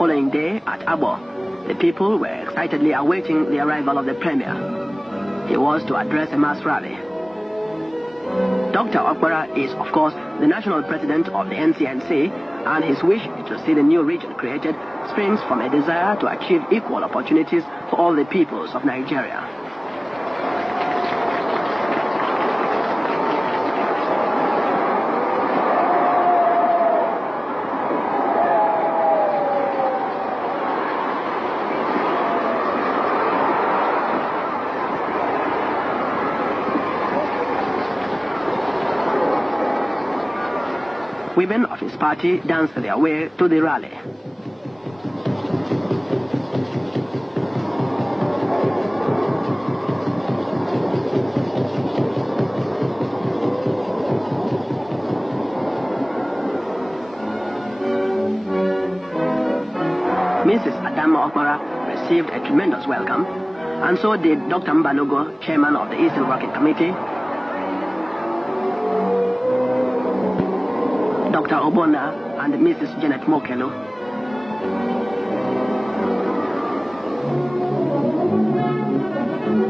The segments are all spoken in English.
following day at Abo, the people were excitedly awaiting the arrival of the Premier. He was to address a mass rally. Dr. Okpara is, of course, the national president of the NCNC, and his wish to see the new region created springs from a desire to achieve equal opportunities for all the peoples of Nigeria. Women of his party danced their way to the rally. Mrs. Adama Okpara received a tremendous welcome, and so did Dr. Mbanogo, chairman of the Eastern Working Committee, Dr. Obona, and Mrs. Janet Mokelo.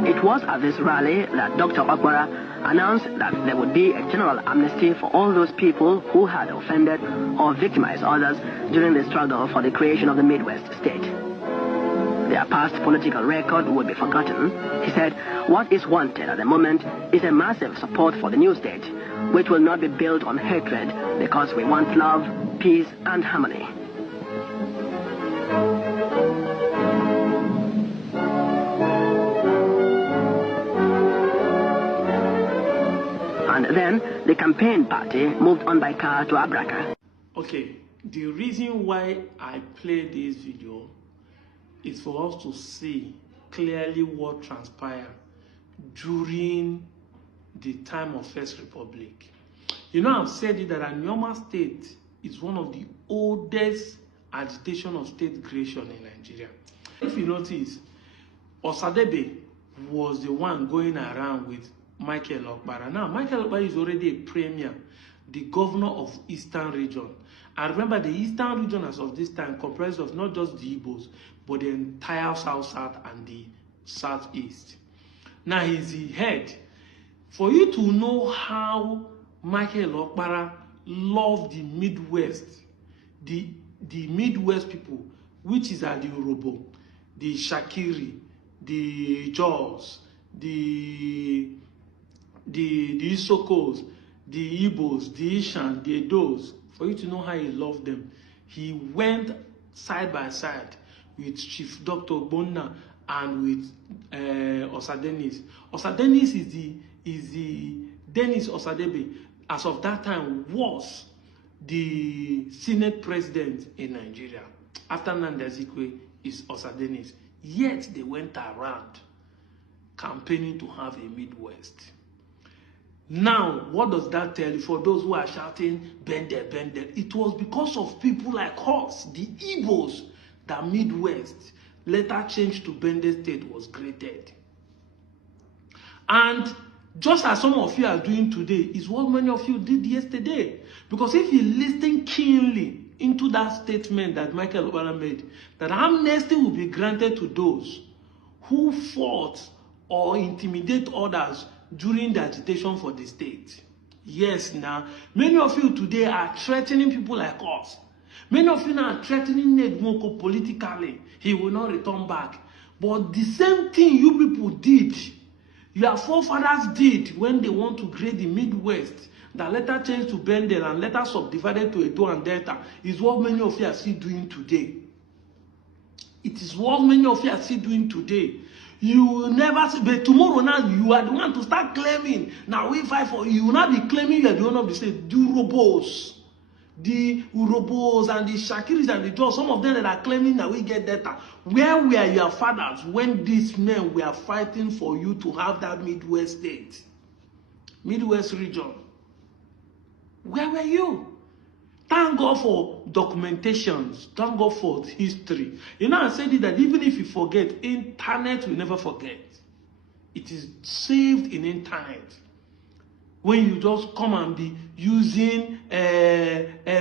It was at this rally that Dr. Okpara announced that there would be a general amnesty for all those people who had offended or victimized others during the struggle for the creation of the Midwest state. Their past political record would be forgotten. He said, what is wanted at the moment is a massive support for the new state, which will not be built on hatred, because we want love, peace, and harmony. And then the campaign party moved on by car to Abraka. Okay, the reason why I play this video is for us to see clearly what transpired during the time of First Republic. You know, I've said it that Anioma state is one of the oldest agitation of state creation in Nigeria. If you notice, Osadebe was the one going around with Michael Okpara. Now, Michael Okpara is already a premier, the governor of Eastern region. And remember, the Eastern region as of this time comprised of not just the Igbos, but the entire South-South and the Southeast. Now, he's the head. For you to know how Michael Okpara loved the Midwest, the Midwest people, which is the Yoruba, the Shakiri, the Jaws, the Isokos, the Igbos, the Ishan, the Edos, for you to know how he loved them, he went side by side with Chief Dr. Ogbonna and with Osadenis. Osadenis is the Dennis Osadebe, as of that time, was the Senate president in Nigeria. After Nnamdi Azikiwe is Osadenis. Yet they went around campaigning to have a Midwest. Now, what does that tell you? For those who are shouting, Bende, Bende, it was because of people like us, the Igbos, that Midwest later changed to Bende State was created. And just as some of you are doing today, is what many of you did yesterday. Because if you listen keenly into that statement that Michael Okpara made, that amnesty will be granted to those who fought or intimidate others during the agitation for the state. Yes, now, many of you today are threatening people like us. Many of you now are threatening Ned Nwoko politically. He will not return back. But the same thing you people did, your forefathers did when they want to create the Midwest, that later changed to Bendel and later subdivided to Edo and Delta, is what many of you are still doing today. It is what many of you are still doing today. You will never see, but tomorrow now you are the one to start claiming. Now we fight for you will not be claiming you are the owner of the state. The Urobos, the Urobos and the Shakiris and the Jaws, some of them that are claiming that we get data. Where were your fathers when these men were fighting for you to have that Midwest state, Midwest region? Where were you? Thank God for documentations. Thank God for history. You know, I said it that even if you forget, internet will never forget. It is saved in internet. when you just come and be using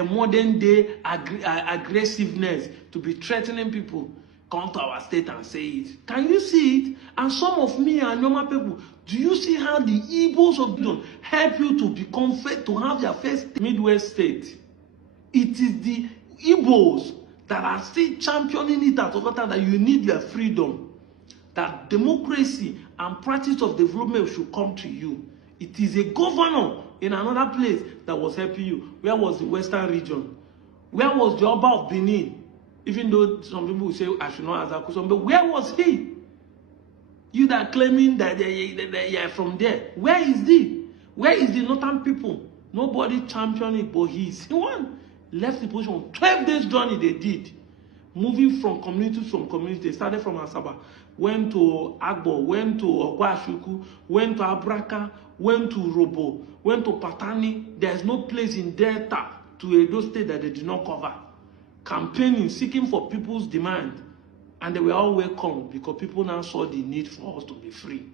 modern day aggressiveness to be threatening people, come to our state and say it. Can you see it? And some of me and normal people, do you see how the Igbos of Bidon help you to become to have your first Midwest state? It is the Igbos that are still championing it at Okata that you need your freedom, that democracy and practice of development should come to you. It is a governor in another place that was helping you. Where was the Western region? Where was the Oba of Benin? Even though some people will say, I should not ask that question, but where was he? You that claiming that you are from there. Where is he? Where is the northern people? Nobody championed it, but he's the one. Left the position. 12 days journey they did. Moving from community to community. They started from Asaba, went to Agbo, went to Ogwashuku, went to Abraka, went to Robo, went to Patani. There's no place in Delta to Edo State that they did not cover. Campaigning, seeking for people's demand. And they were all welcome because people now saw the need for us to be free.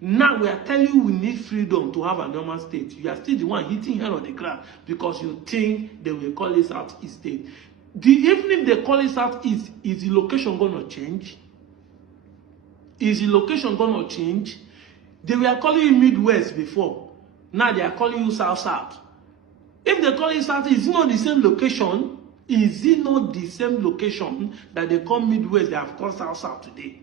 Now we are telling you we need freedom to have a normal state. You are still the one hitting hell on the ground because you think they will call it Southeast state. Even if they call it Southeast, is the location going to change? Is the location going to change? They were calling you Midwest before. Now they are calling you South-South. If they call it Southeast, is it not the same location? Is it not the same location that they call Midwest, they have called South-South today?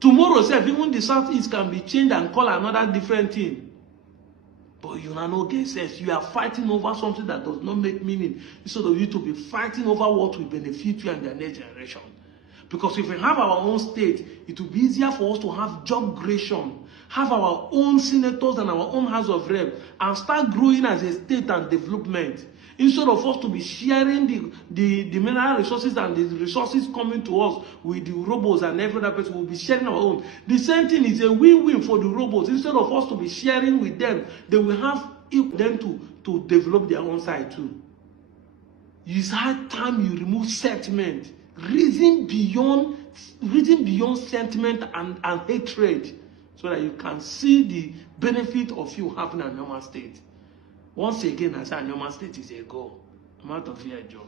Tomorrow, even the Southeast can be changed and call another different thing. But you know, guesses. You are fighting over something that does not make meaning instead of you to be fighting over what will benefit you and the next generation. Because if we have our own state, it will be easier for us to have job creation, have our own senators and our own House of Rep, and start growing as a state and development. Instead of us to be sharing the mineral resources and the resources coming to us with the robots and every other person, we'll be sharing our own. The same thing is a win-win for the robots. Instead of us to be sharing with them, they will have them to develop their own side too. It's high time you remove sentiment, reason beyond sentiment and hatred, so that you can see the benefit of you having a normal state. Once again, I say Anioma state is a goal. I'm out of here, Joe.